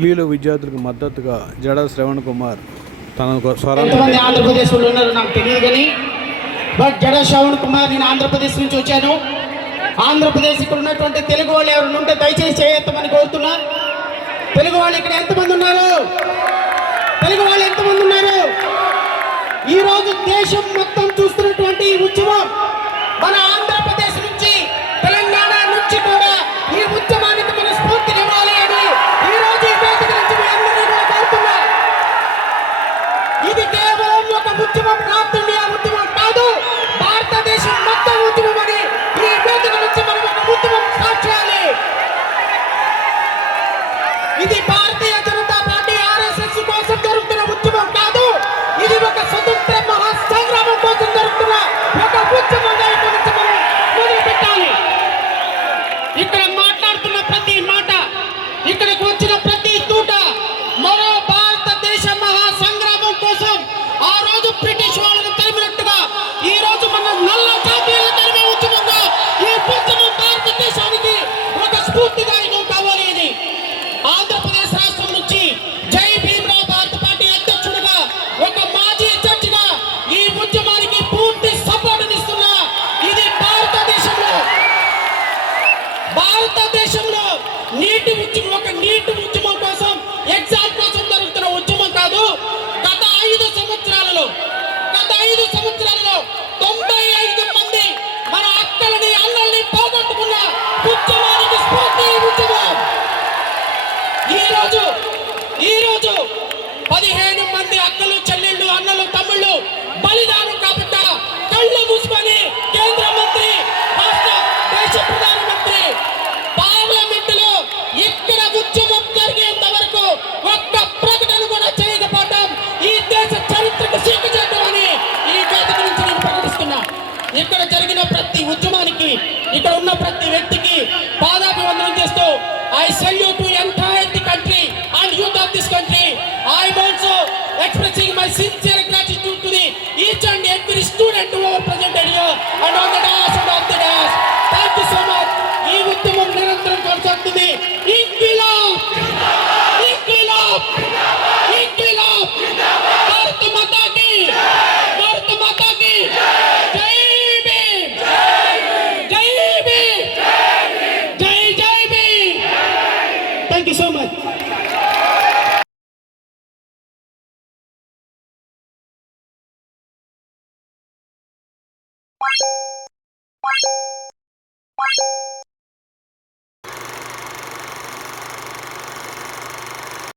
ఢిల్లీలో విద్యార్థులకు మద్దతుగా జడ శ్రవణ్ కుమార్ తన ఎంతమంది ఆంధ్రప్రదేశ్లో ఉన్నారు నాకు తెలియదు కానీ బట్ జడ శ్రవణ్ కుమార్ నేను ఆంధ్రప్రదేశ్ నుంచి వచ్చాను. ఆంధ్రప్రదేశ్ ఇక్కడ ఉన్నటువంటి తెలుగు వాళ్ళు ఎవరు ఉంటే దయచేసి చేయొత్తమని కోరుతున్నా. తెలుగు వాళ్ళు ఇక్కడ ఎంతమంది ఉన్నారు? తెలుగు వాళ్ళు ఎంతమంది ఉన్నారు? ఈరోజు దేశం మొత్తం చూస్తున్నటువంటి ఉద్యమం మన ఆంధ్రప్రదేశ్ నుంచి తెలంగాణ నుంచి కూడా ఈ ఉద్యమానికి మన స్ఫూర్తినివ్వాలి అని ఈరోజు ఈ వేదిక నుంచి మీ అందరినీ కూడా కోరుతున్నా. ఇది కేవలం ఒక ఉద్యమం, నార్త్ ఇండియా ఉద్యమం కాదు, భారతదేశం మొత్తం ఉద్యమం అని ఈ వేదిక నుంచి మనం ఒక ఉద్యమం స్టార్ట్ చేయాలి. ఇది భారతీయ జనతా పార్టీ ఆర్ఎస్ఎస్ కోసం జరుగుతున్న ఉద్యమం కాదు, ఇది ఒక స్వతంత్ర మహాసంగ్రామం కోసం జరుగుతున్న ఒక ఉద్యమంగా ఇక్కడ నుంచి మనం మొదలు పెట్టాలి. ఇక్కడ మాట్లాడుతున్న ప్రతి మాట, ఇక్కడికి వచ్చిన ప్రతి తూట మరో భారతదేశ మహాసంగ్రామం కోసం ఆ రోజు బ్రిటిష్ వాళ్ళను తరిమినట్టుగా ఈ రోజు మన నల్ల జాతీయులు తరిమే ఉద్యమంగా ఈ ఉద్యమం భారతదేశానికి ఒక స్ఫూర్తిదాయకం కావాలి అని ఆంధ్రప్రదేశ్ రాష్ట్రం నుంచి జై భీమ్రావ్ భారత పార్టీ అధ్యక్షుడిగా ఒక మాజీ జడ్జిగా ఈ ఉద్యమానికి పూర్తి సపోర్ట్ ఇస్తున్నా. ఇది భారతదేశంలో నీటి ఉద్యమం, ఒక నీటి ఉద్యమం కోసం, ఎగ్జామ్ కోసం జరుగుతున్న ఉద్యమం కాదు. గత 5 సంవత్సరాలలో 95 మంది మన అక్కలని అన్నల్ని పోగొట్టుకున్న ఉద్యమానికి స్ఫూర్తి ఉద్యమం. ఈరోజు 15 మంది అక్కలు, చెల్లెళ్ళు, అన్నలు, తమ్ముళ్ళు బలిదానం కాబట్టి కళ్ళు మూసుకొని కేంద్ర మంత్రి, రాష్ట్ర దేశ ప్రధానమంత్రి పార్లమెంటులో ఇక్కడ ఉద్యమం జరిగేంత వరకు ఒక్క ప్రకటన కూడా చేయకపోవడం ఈ దేశ చరిత్రకు సిగ్గుచేటు అని ఈ వేదిక నుంచి నేను ప్రకటిస్తున్నా. ఇక్కడ జరిగిన ప్రతి ఉద్యమానికి, ఇక్కడ ఉన్న ప్రతి వ్యక్తికి పాదాభివందనం చేస్తూ I salute to entire the country and youth of this country. I am also expressing my sincere gratitude to the each and every student who are presented here and on the dais and off the dais. Thank you so much. ఈ ఉద్యమం నిరంతరం కొనసాగుతుంది. ఇంక్విలాబ్ ఇంక్విలాబ్ ఇంక్విలాబ్ భారత మాతాకి జై భీమ్ జై భీమ్ జై జై Bhim. Thank you so much.